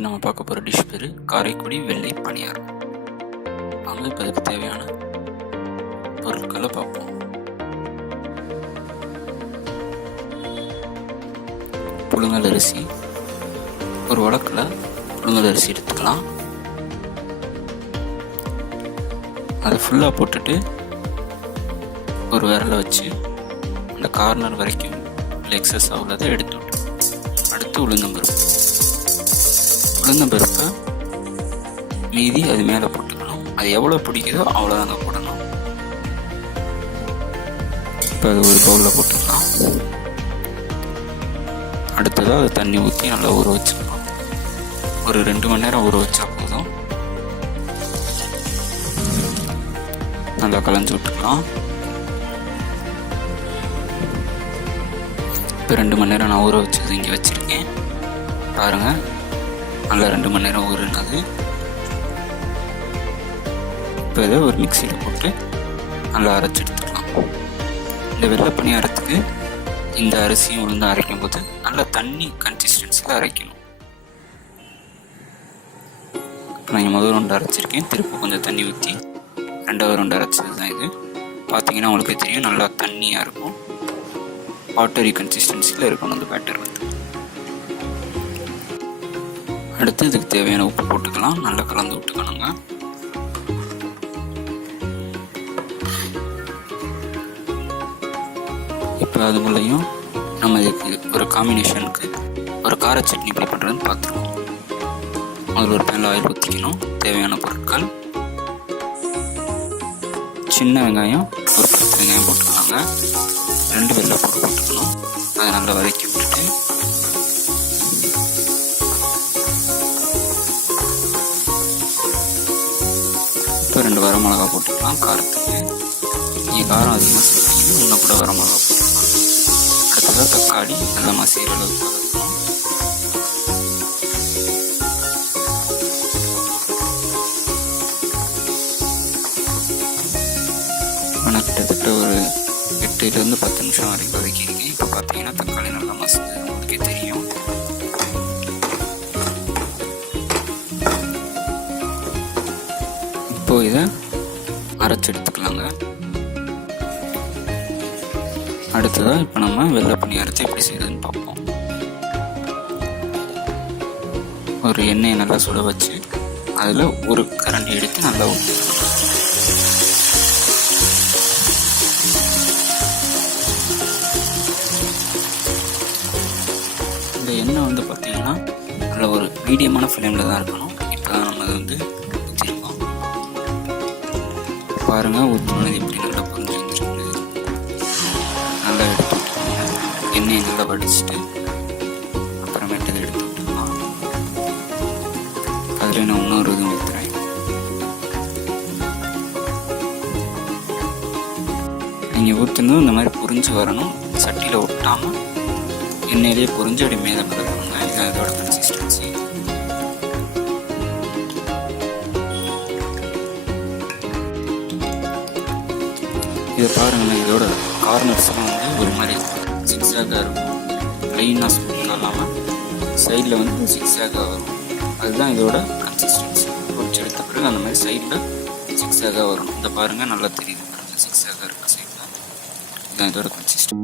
நம்ம பார்க்க போகிற டிஷ் பேர் காரைக்குடி வெள்ளை பணியாரம். வாங்க இப்போ அதுக்கு தேவையான பொருட்களை பார்ப்போம். புழுங்கல் அரிசி ஒரு வழக்கில் புழுங்கல் அரிசி எடுத்துக்கலாம். அதை ஃபுல்லாக போட்டுட்டு ஒரு விரலை வச்சு அந்த கார்னர் வரைக்கும் எக்ஸஸ் ஆகுள்ளதை எடுத்து விட்டு அடுத்து உளுந்தம்பருப்பு. உளுந்தம்பருப்பை மீதி அது மேலே போட்டுக்கணும். அது எவ்வளோ பிடிக்குதோ அவ்வளோதாங்க போடணும். இப்போ அது ஒரு பவுலில் போட்டுக்கலாம். அடுத்ததாக அது தண்ணி ஊற்றி நல்லா ஊற வச்சுக்கலாம் ஒரு ரெண்டு மணி நேரம் ஊற வச்சா போதும். நல்லா கலந்து விட்டுக்கலாம். இப்போ ரெண்டு மணி நேரம் நான் ஊற வச்சது இங்கே வச்சுருக்கேன். பாருங்கள் நல்லா ரெண்டு மணி நேரம் ஊறுனது இப்போ இதை ஒரு மிக்சியில் போட்டு நல்லா அரைச்சி எடுத்துக்கலாம். இந்த வெள்ளை பணியாரத்துக்கு இந்த அரிசியும் உளுந்து அரைக்கும் போது நல்லா தண்ணி கன்சிஸ்டன்சியில் அரைக்கணும். இப்போ நான் முதல் ரெண்டு அரைச்சிருக்கேன். திருப்பி கொஞ்சம் தண்ணி ஊற்றி ரெண்டாவது ரெண்டு அரைச்சது தான் இது. பார்த்தீங்கன்னா உங்களுக்கு தெரியும் நல்லா தண்ணியாக இருக்கும். வாட்டரி கன்சிஸ்டன்சியில் இருக்கணும் அந்த பேட்டர் வந்து. அடுத்து இதுக்கு தேவையான உப்பு போட்டுக்கலாம். நல்லா கலந்து விட்டுக்கணுங்க. இப்போ அதுக்குள்ளேயும் நம்ம இதுக்கு ஒரு காம்பினேஷனுக்கு ஒரு கார சட்னி எப்படி பண்ணுறதுன்னு பார்த்துருவோம். அதில் ஒரு பேனில் ஆயில் ஊற்றிக்கணும் தேவையான பொருட்கள். சின்ன வெங்காயம் ஒரு பத்து வெங்காயம் போட்டுக்கலாங்க. ரெண்டு வெள்ளை போட்டு போட்டுக்கணும். அதை நல்லா வதக்கி விட்டுட்டு மிளகா காரத்துக்கு நீ காரம் அதிகமாக சேர்த்தீங்கன்னா இன்னும் கூட வர மிளகா போட்டுக்கலாம் அடுத்ததாக தக்காளி நல்லா மசிகிற அளவுக்கு வதக்கணும். கிட்டத்தட்ட ஒரு எட்டுலேருந்து பத்து நிமிஷம் வரைக்கும் வதக்கியிருக்கேன் இப்போ பார்த்தீங்கன்னா தக்காளி நல்லா மசிஞ்சது உங்களுக்கே தெரியும். இப்போ இதை அரைச்சி எடுத்துக்கலாங்க. அடுத்ததாக இப்போ நம்ம வெள்ளை பண்ணி அரைச்சி எப்படி செய்யுதுன்னு பார்ப்போம். ஒரு எண்ணெயை நல்லா சுட வச்சு அதில் ஒரு கரண்டி எடுத்து நல்லா ஊற்றி இந்த எண்ணெய் வந்து பார்த்திங்கன்னா நல்ல ஒரு மீடியமான ஃப்ளேமில் தான் இருக்கணும். இப்போ தான் நம்ம அதை வந்து பாருங்கள் ஊற்றுனது எப்படி நல்லா புரிஞ்சு நல்லா எடுத்து எண்ணெயை நல்லா வடிச்சிட்டு அப்புறமேட்டு அதை எடுத்துக்கிட்டோம் அதில் நான் இன்னொரு இதுவும் ஊற்றுறேன் நீங்கள் ஊற்றுனதும் இந்த மாதிரி புரிஞ்சு வரணும். சட்டியில் ஒட்டாமல் எண்ணெயிலே பொரிஞ்சு அப்படி மேலே மிதக்கணுங்க இதுதான் இதோட கன்சிஸ்டன்சி இதை பாருங்களேன் இதோட கார்னர்ஸ்லாம் வந்து ஒரு மாதிரி சிக்ஸாக இருக்கும். ப்ளைனாக ஸ்மூத்தாக இல்லாமல் சைடில் வந்து சிக்ஸாக வரும். அதுதான் இதோட கன்சிஸ்டன்சி பொரிச்சு எடுத்த பிறகு அந்த மாதிரி சைடில் சிக்ஸாக வரும். இந்த பாருங்கள் நல்லா தெரியுது. பாருங்கள் சிக்ஸாக இருக்க சைடில் இதுதான் இதோட கன்சிஸ்டன்சி